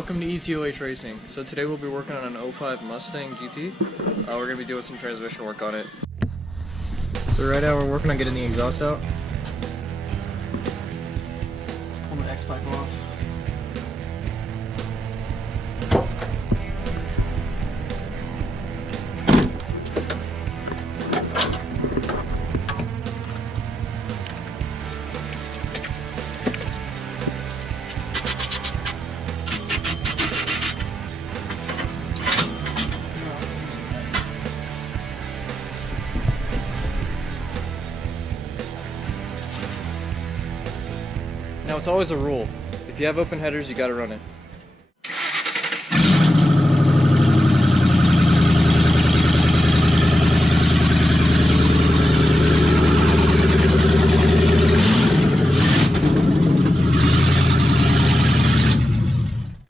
Welcome to ETOH Racing. So today we'll be working on an 05 Mustang GT. We're going to be doing some transmission work on it. So right now we're working on getting the exhaust out. Pull the X pipe off. Now it's always a rule. If you have open headers, you gotta run it.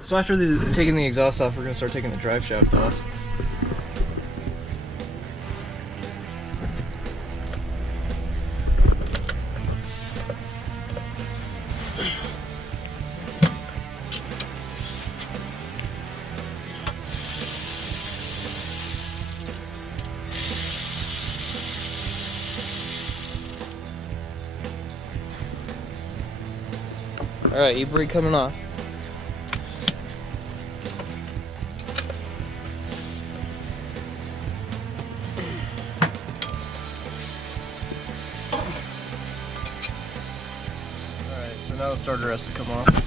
So after taking the exhaust off, we're gonna start taking the drive shaft off. Alright, e-brake coming off. Alright, so now the starter has to come off.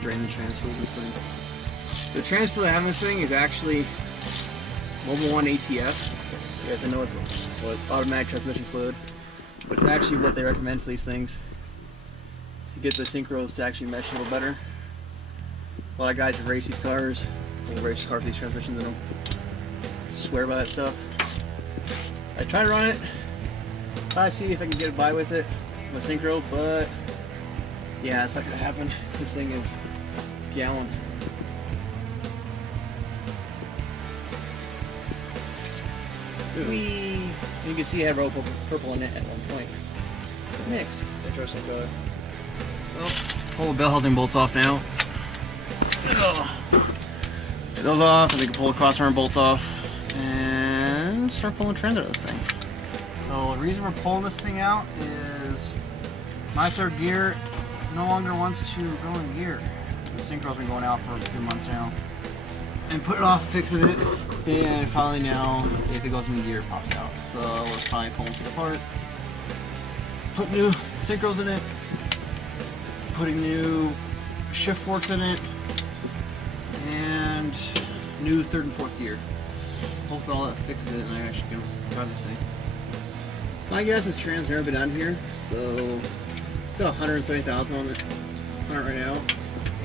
Drain the transfer of this thing. The transfer I have in this thing is actually Mobile 1 ATF. You guys know it's automatic transmission fluid, but it's actually what they recommend for these things to get the synchros to actually mesh a little better. A lot of guys who race these cars will race cars with these transmissions in them. Swear by that stuff. I try to run it, try to see if I can get it by with it, with synchro, but yeah, it's not gonna happen. This thing is gallon. You can see I have purple in it at one point. It's mixed. Interesting color. So, pull the bell housing bolts off now. Get those off, and we can pull the crossarm bolts off and start pulling trans out of this thing. So the reason we're pulling this thing out is my third gear no longer wants to go in gear. The synchro's been going out for a few months now. And put it off, fixing it, and finally now, if it goes in gear, it pops out. So let's finally pull it apart. Put new synchros in it, putting new shift forks in it, and new third and fourth gear. Hopefully all that fixes it and I actually can drive this thing. So my guess is trans never been on here, so it's got 170,000 on it right now,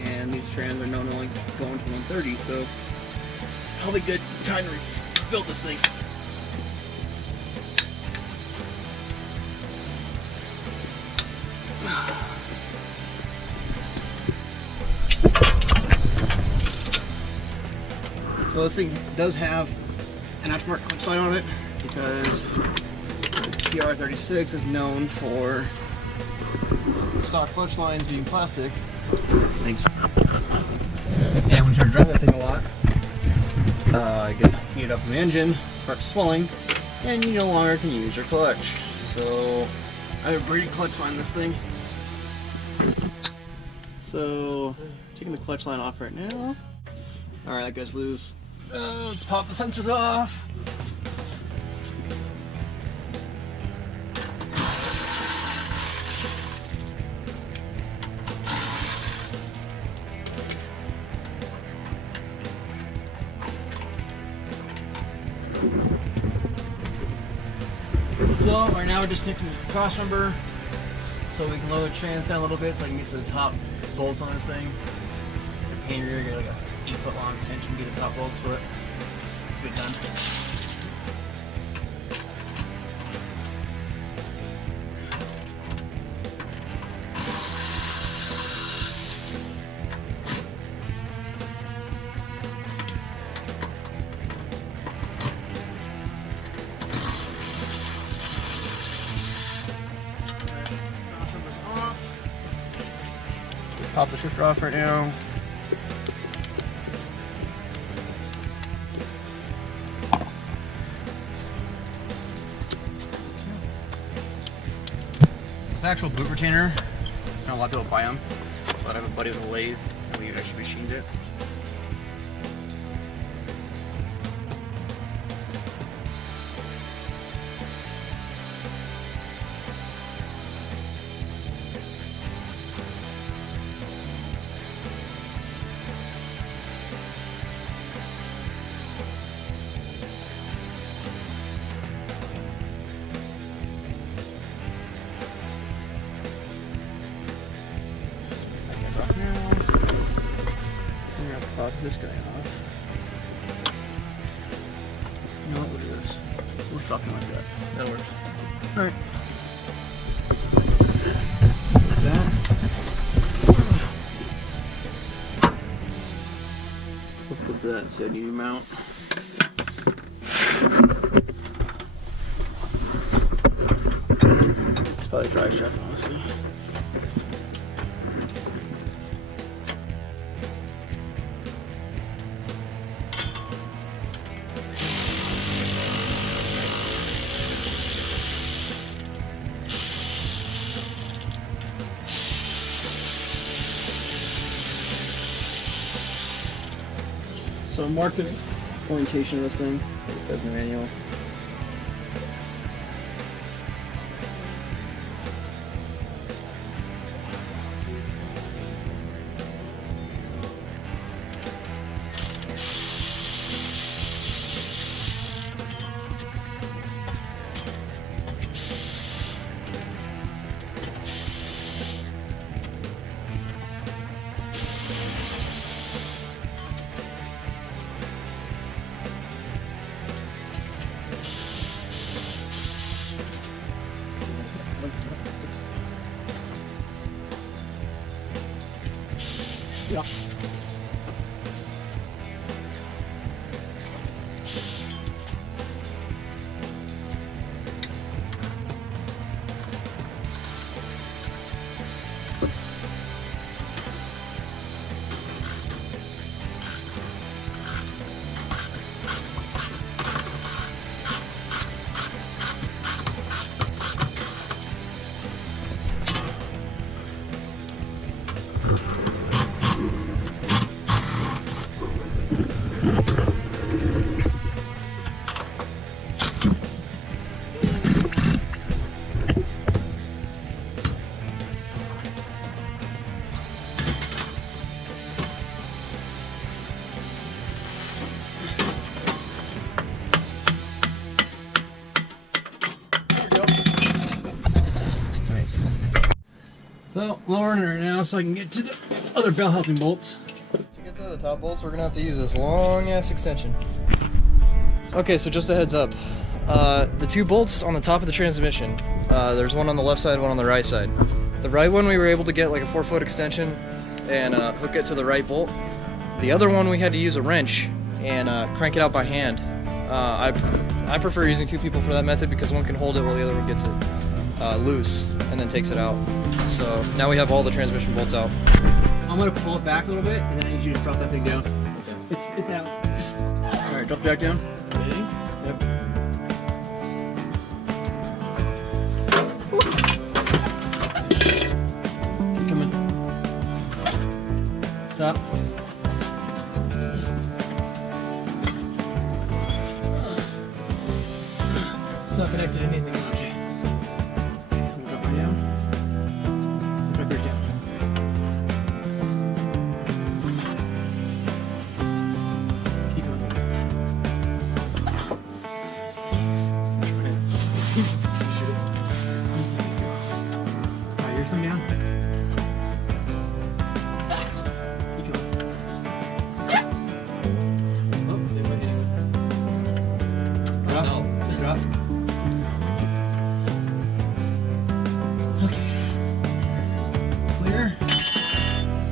and these trans are known only going to 130, so probably good time to rebuild this thing. So this thing does have an aftermarket clutch line on it because TR36 is known for stock clutch lines being plastic. Thanks. And when you try to drive that thing a lot, it gets heated up in the engine, starts swelling, and you no longer can use your clutch. So I have a braided clutch line in this thing. So taking the clutch line off right now. Alright, that goes loose. Let's pop the sensors off. So right now we're just taking the cross member so we can lower the trans down a little bit so I can get to the top bolts on this thing. The painter here, get like a 8-foot long tension, get the top bolts for it. Good done. Pop the shifter off right now. This actual boot retainer, I don't a lot of people buy them, but I have a buddy with a lathe and we actually machined it. Off now. I'm gonna pop this guy off. You know what? Look at this. We'll something like that. That works. Alright. That. We'll put that so I need to mount. It's probably Driveshaft, honestly. So market orientation of this thing, it says in the manual. Yeah. So, lowering it right now so I can get to the other bell housing bolts. To get to the top bolts, we're gonna have to use this long ass extension. Okay, so just a heads up. The two bolts on the top of the transmission, there's one on the left side, one on the right side. The right one we were able to get like a 4-foot extension and hook it to the right bolt. The other one we had to use a wrench and crank it out by hand. I prefer using two people for that method because one can hold it while the other one gets it loose and then takes it out. So now we have all the transmission bolts out. I'm gonna pull it back a little bit and then I need you to drop that thing down. Okay. It's out. Alright, drop the jack down. Ready? Yep. Keep coming. Stop. It's not connected to anything, okay. I'm gonna drop it down. Drop yours down. Keep going. Alright, yours come down. Keep going. Oh, they might hit it. Drop. Drop. Okay. Clear.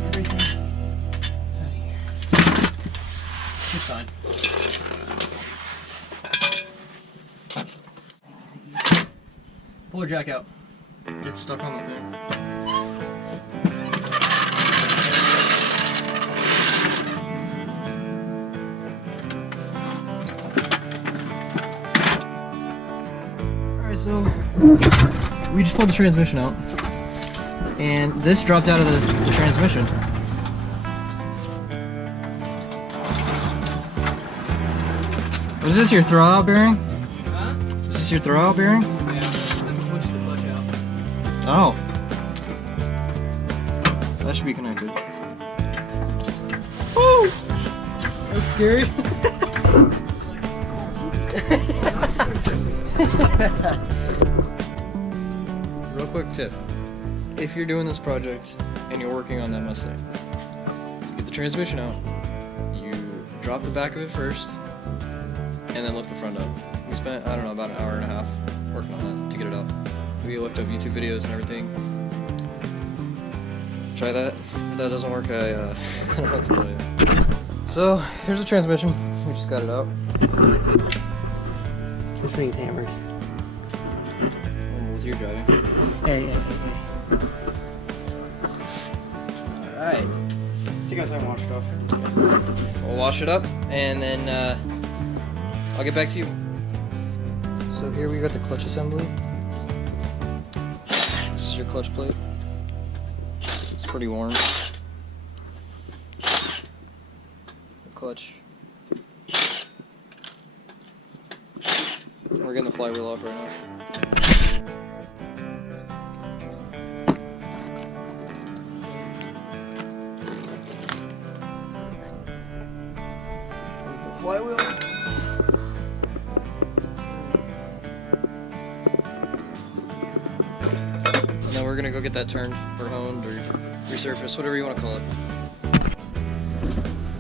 Everything out of here. It's fine. Pull your jack out. It's stuck on the thing. So, we just pulled the transmission out, and this dropped out of the transmission. Was this your throwout bearing? Huh? Is this your throwout bearing? Yeah, let's push the clutch out. Oh. That should be connected. Woo! That's scary. Real quick tip. If you're doing this project and you're working on that Mustang, to get the transmission out, you drop the back of it first and then lift the front up. We spent, I don't know, about an hour and a half working on that to get it out. We looked up YouTube videos and everything. Try that. If that doesn't work, I don't know what to tell you. So, here's the transmission. We just got it out. This thing's hammered. With your driving. Hey. Alright. See you guys haven't washed off. We'll wash it up and then I'll get back to you. So here we got the clutch assembly. This is your clutch plate. It's pretty worn. The clutch. We're getting the flywheel off right now. There's the flywheel. And then we're gonna go get that turned or honed or resurfaced, whatever you want to call it.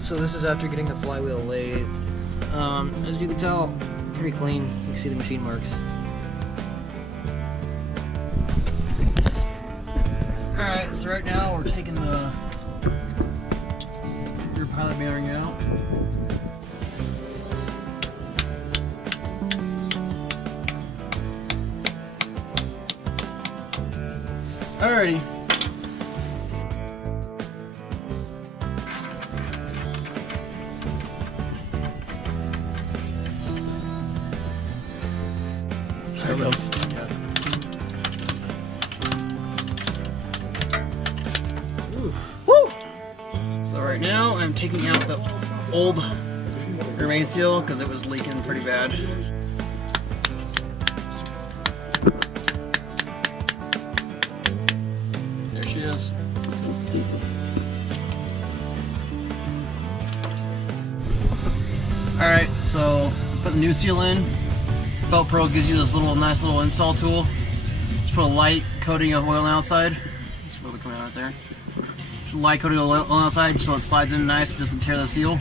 So this is after getting the flywheel lathed. As you can tell, pretty clean. You can see the machine marks. Alright, so right now we're taking the rear pilot bearing out. Alrighty. There it goes. Yeah. Woo! So right now I'm taking out the old remain seal because it was leaking pretty bad. There she is. Alright, so put the new seal in. Felt Pro gives you this nice little install tool. Just put a light coating of oil on the outside. It's really coming out right there. Just a light coating of oil on the outside so it slides in nice, it doesn't tear the seal.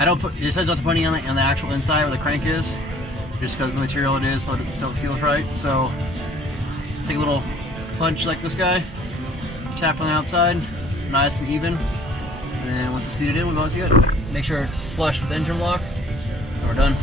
I don't put, it says not to put any on the actual inside where the crank is, just because of the material it is, so it seals right. So take a little punch like this guy, tap on the outside, nice and even. And then once it's seated in, we've always got it. Make sure it's flush with the engine block, and we're done.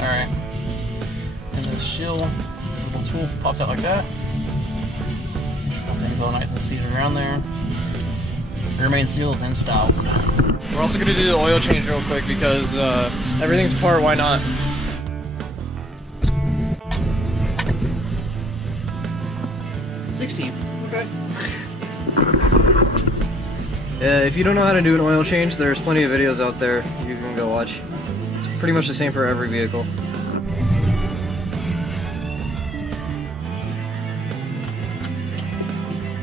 Alright, and the little tool pops out like that. Things all nice and seated around there. The remain seal is installed. We're also going to do the oil change real quick because everything's apart, why not? $16. Okay. Yeah, if you don't know how to do an oil change, there's plenty of videos out there you can go watch. It's pretty much the same for every vehicle.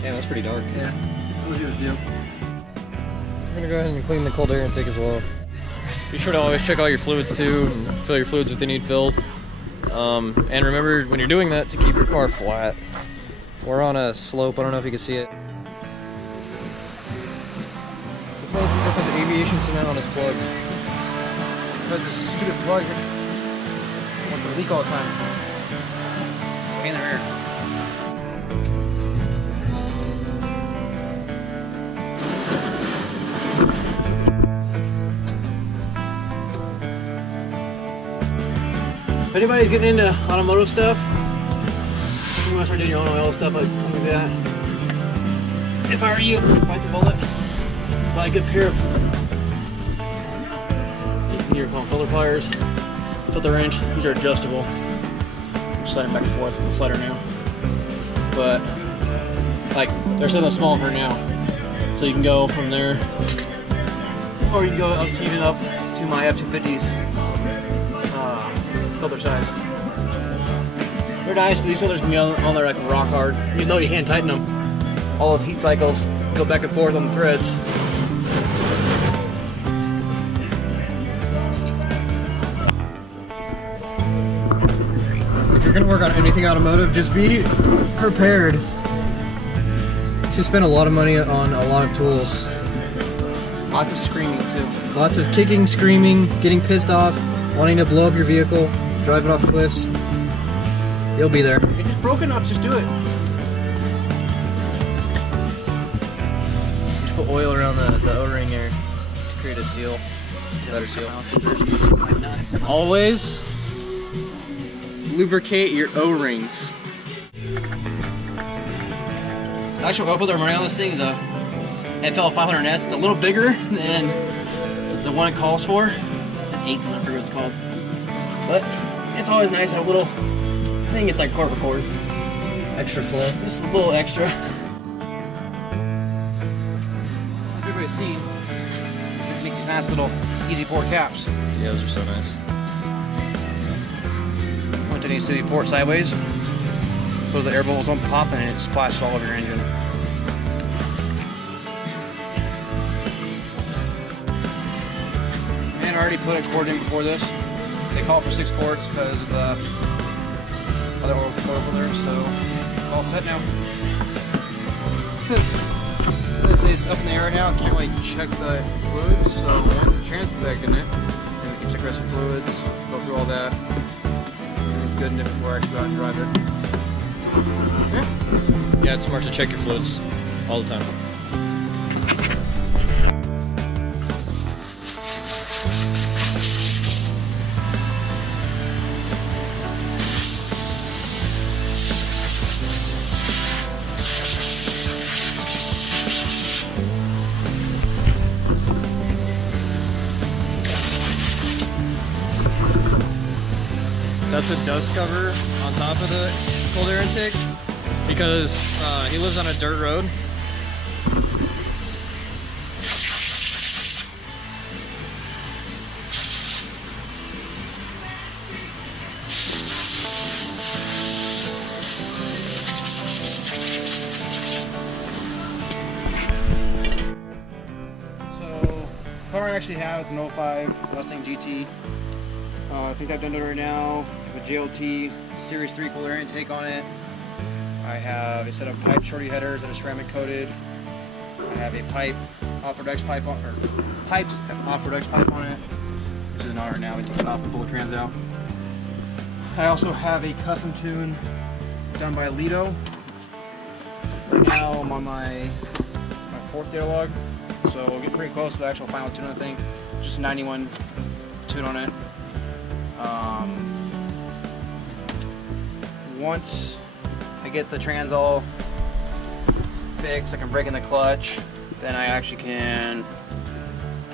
Damn, that's pretty dark. Yeah. All you do. We're gonna go ahead and clean the cold air intake as well. Be sure to always check all your fluids too, and fill your fluids if they need filled. And remember when you're doing that to keep your car flat. We're on a slope, I don't know if you can see it. This motherfucker has aviation cement on his plugs. because this stupid plug wants to leak all the time. Pain in the rear. If anybody's getting into automotive stuff, you want to start doing your own oil stuff like that. If I were you, bite the bullet, buy a good pair of filter pliers, filter wrench. These are adjustable. Slide them back and forth with the slider now. But like they're setting small for now, so you can go from there, or you can go up to even up to my F250's filter size. They're nice, but these filters can go on there like rock hard. Even though you hand tighten them, all those heat cycles go back and forth on the threads. If you're gonna work on anything automotive, just be prepared to spend a lot of money on a lot of tools. Lots of screaming too. Lots of kicking, screaming, getting pissed off, wanting to blow up your vehicle, drive it off cliffs. You'll be there. If it's broken enough, just do it. Just put oil around the O-ring here to create a seal, better seal. Always lubricate your O-rings. The actual oil filter I'm running on this thing is a FL 500S. It's a little bigger than the one it calls for. It's an 8, I forget what it's called. But it's always nice to have a little thing. It's like corporate cord. Extra flow. Just a little extra. Everybody's seen. It's gonna make these nice little easy pour caps. Yeah, those are so nice. One thing needs to be poured sideways, so the air bubbles don't pop and it splashes all over your engine. And I already put a cord in before this. They call for 6 quarts because of the other oil filters, so it's all set now. Since it's up in the air now, I can't really check the fluids, so once the transfer's back in it, then we can check the rest of the fluids, go through all that. It's good enough before I actually go out and drive it. Okay. Yeah, it's smart to check your fluids all the time. That's a dust cover on top of the cold air intake because he lives on a dirt road. So, car I actually have, it's an 05 Mustang GT. Things I've done to it right now, with JLT Series 3 cold air intake on it. I have a set of pipe shorty headers that are ceramic coated. I have a pipe off-road X pipe on, or pipes off-road X pipe on it, which is not right now. We took it off and pulled the trans out. I also have a custom tune done by Lido. Right now I'm on my 4th data log, so we'll get pretty close to the actual final tune on the thing. Just a 91 tune on it. Once I get the trans all fixed, I can break in the clutch, then I actually can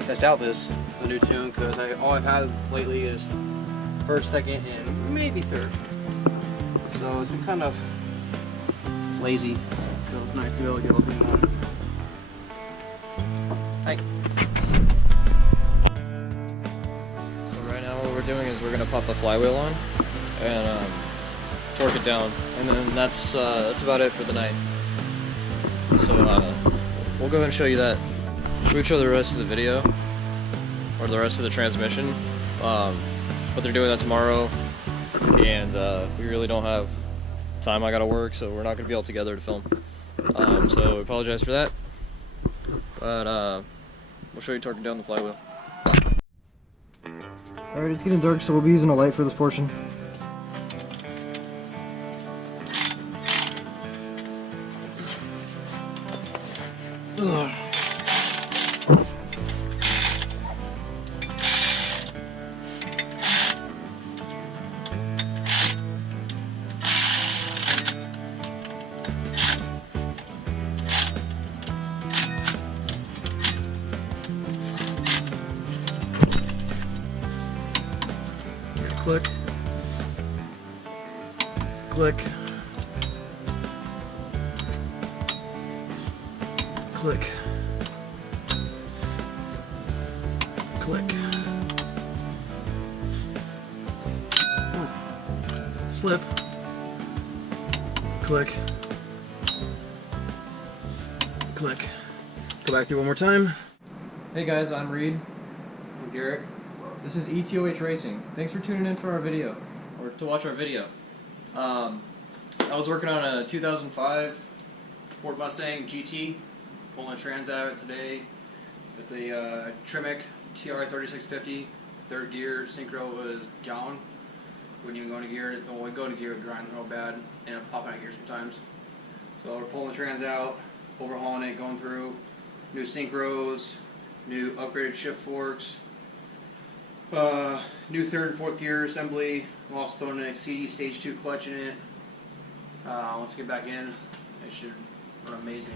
test out the new tune, because all I've had lately is 1st, 2nd, and maybe 3rd. So it's been kind of lazy, so it's nice to be able to get all things done. Hi. So right now what we're doing is we're gonna pop the flywheel on and torque it down, and then that's about it for the night. So we'll go ahead and show you that. We'll show the rest of the video or the rest of the transmission, but they're doing that tomorrow, and we really don't have time. I gotta work, so we're not gonna be all together to film. So we apologize for that, but we'll show you torquing down the flywheel. Alright, it's getting dark, so we'll be using a light for this portion. Ugh. Click. Click. Click. Click. Slip. Click. Click. Go back through one more time. Hey guys, I'm Reed. I'm Garrett. This is ETOH Racing. Thanks for tuning in for our video, or to watch our video. I was working on a 2005 Ford Mustang GT, pulling a trans out of it today. It's a Tremec TR3650, third gear, synchro was gone. Wouldn't even go into gear. When we go into gear, it would grind real bad, end up popping out of gear sometimes. So we're pulling the trans out, overhauling it, going through new synchros, new upgraded shift forks, new third and fourth gear assembly. I'm also throwing an XCD stage 2 clutch in it. Once I get back in, it should run amazing.